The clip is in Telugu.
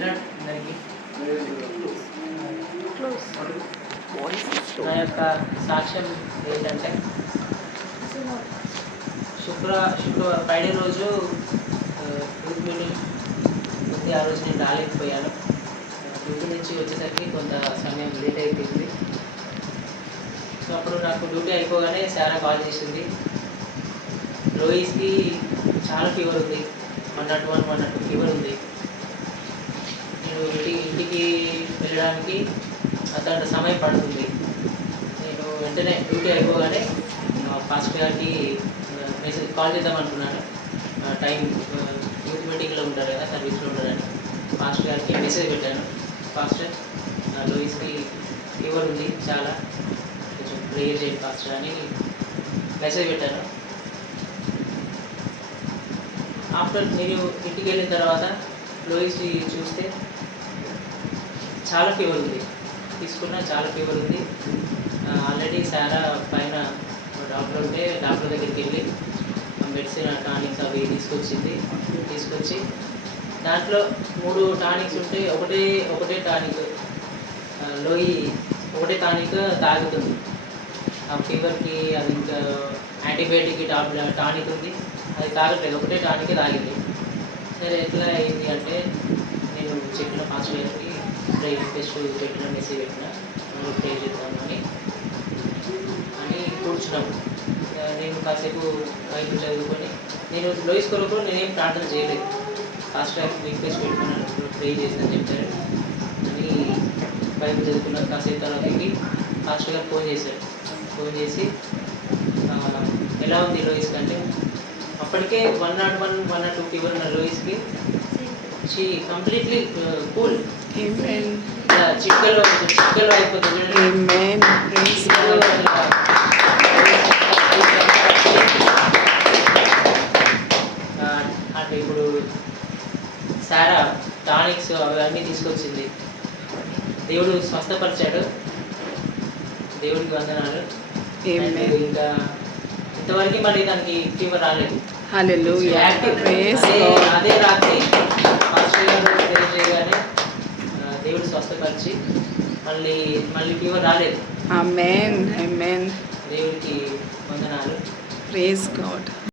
నా యొక్క సాక్ష్యం ఏంటంటే శుక్రవారం ఫ్రైడే రోజు యూత్ మీటింగ్ ఉంది. ఆ రోజు నేను రాలేకపోయాను. డ్యూటీ నుంచి వచ్చేసరికి కొంత సమయం లేట్ అయిపోయింది. సో అప్పుడు నాకు డ్యూటీ అయిపోగానే సారా కాల్ చేసింది. లోయిస్కి చాలా ఫీవర్ ఉంది, 101 ఫీవర్ ఉంది. నేను ఇంటికి వెళ్ళడానికి అంత సమయం పడుతుంది. నేను వెంటనే డ్యూటీ అయిపోగానే ఫాస్ట్ గారికి మెసేజ్ కాల్ చేద్దాం అనుకున్నాను. టైం యూత్ మీటింగ్లో ఉంటారు కదా, సర్వీస్లో ఉంటారని ఫాస్ట్ గారికి మెసేజ్ పెట్టాను. ఫాస్టర్, లోయిస్కి ఫీవర్ ఉంది, చాలా కొంచెం ప్రేయర్ చేయండి ఫాస్టర్ అని మెసేజ్ పెట్టాను. ఆఫ్టర్ నేను ఇంటికి వెళ్ళిన తర్వాత లోయిస్ చూస్తే చాలా ఫీవర్ ఉంది, తీసుకున్నా చాలా ఫీవర్ ఉంది. ఆల్రెడీ సారా పైన డాక్టర్ ఉంటే డాక్టర్ దగ్గరికి వెళ్ళి మెడిసిన్ టానిక్స్ అవి తీసుకొచ్చి దాంట్లో 3 టానిక్స్ ఉంటే ఒకటే టానిక్ లోయి ఒకటే టానిక్ తాగుతుంది. ఆ ఫీవర్కి అది ఇంకా యాంటీబయాటిక్ టానిక్ ఉంది, అది తాగట్లేదు, ఒకటే టానిక్ తాగింది. సరే ఎట్లా అయింది అంటే నేను చెప్పిన ఫాస్ట్ గారికి ప్రే రిక్వెస్ట్ పెట్టిన మెసేజ్ పెట్టిన ప్రే చేద్దాము అని కూర్చున్నాము. నేను కాసేపు బైబిల్ చదువుకొని నేను లోయిస్ కొరకు నేనేం ప్రార్థన చేయలేదు. ఫాస్ట్ గారికి రిక్వెస్ట్ పెట్టుకున్నాను, ప్రే చేస్తాను చెప్పారు అని బైబిల్ చదువుకున్నాను. కాసేపు తర్వాతకి ఫాస్ట్ గారు ఫోన్ చేసి ఎలా ఉంది లోయిస్ కంటే అప్పటికే 101 ఫీవర్ ఉన్న లోయిస్కి షీ కంప్లీట్లీ కూల్. చిక్కలో అయిపోతుంది. అంటే ఇప్పుడు సారా టానిక్స్ అవన్నీ తీసుకొచ్చింది, దేవుడు స్వస్థపరిచాడు. దేవుడికి వందనాలు. ఇంకా ఇంతవరకు మళ్ళీ దానికి ఫీవర్ రాలేదు. అదే రాత్రి ఫాస్టర్ గారు ప్రేయర్ చేయగానే దేవుడు స్వస్థపరిచి మళ్ళీ ఫీవర్ రాలేదు. ఆమేన్ ఆమేన్. దేవుడికి వందనాలు. Praise God.